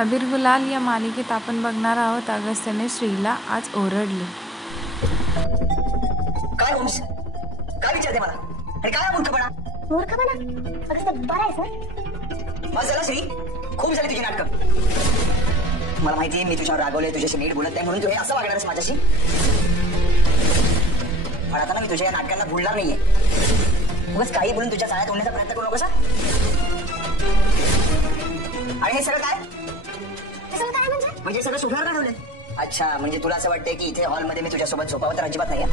अबीर गुलाल या मालिकेत आपण बघणार आहोत अगस्त्यने श्रीला आज ओरडले. काय होम्स? काय विचारते मला? आणि काय मूर्खपणा? मूर्खपणा? अगस्त्य बरं आहे सर? बस झालं श्री, खूप झाली तुझी नाटकं. मला माहितीये मी तुझ्यावर रागवले, तुझ्याशी नीट बोलत नाही म्हणून तू हे असं वागणारस माझ्याशी. पण आता ना मी तुझ्या या नाटकांना भुलणार नाहीये. उगाच काही बोलून तुझ्या साळ्यात ओढण्याचा प्रयत्न करू नकोस. आणि हे सगळं काय? म्हणजे सगळं सुधार काढवलंय. अच्छा, म्हणजे तुला असं वाटतंय की इथे हॉलमध्ये मी तुझ्यासोबत झोपावं तर अजिबात नाहीये.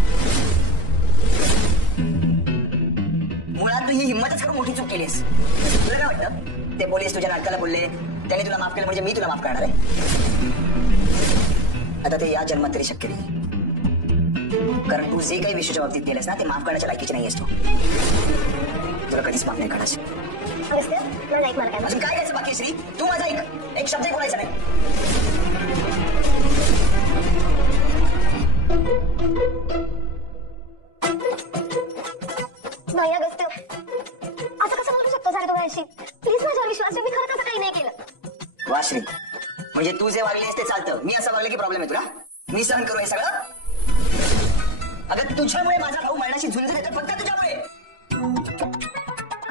मुळात तू ही हिंमतच करून मोठी चूक केलीस. तुला काय वाटतं ते पोलीस तुझ्या नाटकाला बोलले, त्यांनी तुला माफ केलं म्हणजे मी तुला माफ करणार आहे? आता ते या जन्मात तरी शक्य नाही, कारण तू जे काही विषयाच्या बाबतीत केलंस ना ते माफ करण्याच्या लायकीची नाहीयेस तू. तुला कधीच माफ नाही करायचं. अजून काय करायचं बाकी श्री? तू माझा एक शब्द बोलायचा नाही. नाही अगस्त्य, असं कसं बोलू शकतो सारे दोघांशी? प्लीज माझ्यावर विश्वास ठेव, मी खरं तसं काही नाही केलं. वा श्री, म्हणजे तू जे वागलीस ते चालतं, मी असं वागलं की प्रॉब्लेम आहे तुला? मी सहन करू हे सगळं? अगं तुझ्यामुळे माझा भाऊ मरणाशी झुंज देतो, फक्त तुझ्यामुळे.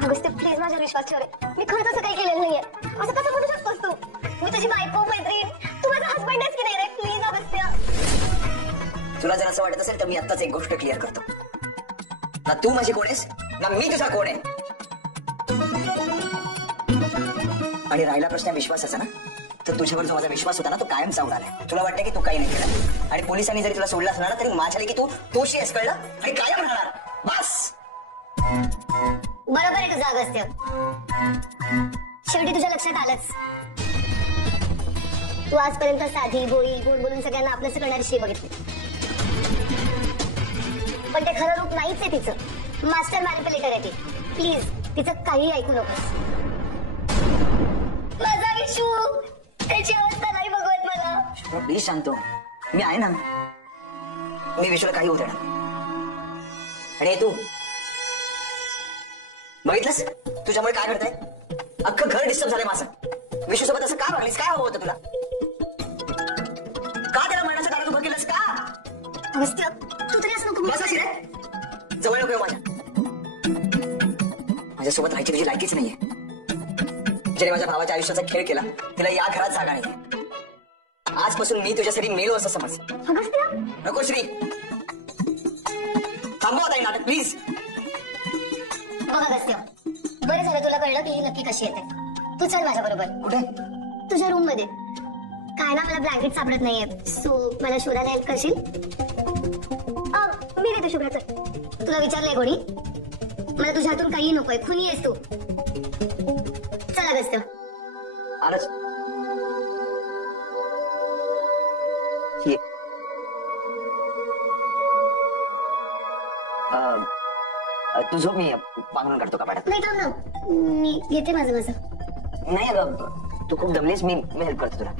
अगस्त्य प्लीज माझ्यावर विश्वास ठेव रे, मी खरं तसं काही केलेलं नाहीये. असं कसं बोलू शकतोस तू? मी तुझी बायको, मैत्रीण, तू माझा हसबंड आहेस की नाही रे? प्लीज अगस्त्य. तुला जर असं वाटत असेल तर मी आत्ताच एक गोष्ट क्लिअर करतो. ना तू माझी कोण आहेस ना मी तुझा कोण आहे. आणि राहिला प्रश्न विश्वासाचा ना, तर तुझ्यावर जो माझा विश्वास होता ना तो कायमचा उडालाय. तुला वाटतं की तू काही नाही केलं आणि पोलिसांनी जरी तुला सोडलं असणार ना तरी माझ्या की तू दोषी आहेस, कळलं? आणि कायम राहणार. बस बरोबर आहे तुझं अगस्त्य. शेवटी तुझ्या लक्षात आलंच, तू आजपर्यंत साधी भोळी गोड बोलून सगळ्यांना आपलंच करणारी श्री बघितली. पण ते खरं रूप नाहीच आहे तिचं. मास्टर मॅनिप्युलेटर आहे ती. प्लीज तिचं काही ऐकू नकोस. माझा विशू, त्याची अवस्था नाही बघवत मला. प्लीज शांत हो, मी आहे ना. मी विश्वाला काही होत येणार. आणि तू बघितलंस तुझ्यामुळे काय घडतंय? अख्खं घर डिस्टर्ब झालंय माझं. विश्वसोबत असं का वागलीस? काय हवं होतं तुला? का त्याला मरणाचं कारण उभं केलंस का? अगस्त्य तू तरी असं नको. बस अशी रे, जवळ नको माझ्या. माझ्यासोबत राहायची तुझी लायकीच नाहीये. ज्याने माझ्या भावाच्या आयुष्याचा खेळ केला तिला या घरात जागा नाहीये. आजपासून मी तुझ्यासाठी मेलो असं समज. अगस्त्य नको श्री, थांबव आता हे नाटक प्लीज. बघ अगस्त्य, बरं झालं तुला कळलं की ही नक्की कशी येते. तू चल माझ्या बरोबर. कुठे? तुझ्या रूम मध्ये. काय ना मला ब्लँकेट सापडत नाहीये, सो मला शोधायला हेल्प करशील? मी देते शुभ्रा, चल. तुला विचारलंय कोणी? मला तुझ्या हातून काही नकोय, खुनी आहेस तू. चल अगस्त्य. आलंच. ये. तू झोप, मी पांघरून काढतो कपाटात. नाही थांब ना, मी घेते माझं. नाही अगं, तू खूप दमलीस, मी हेल्प करतो तुला.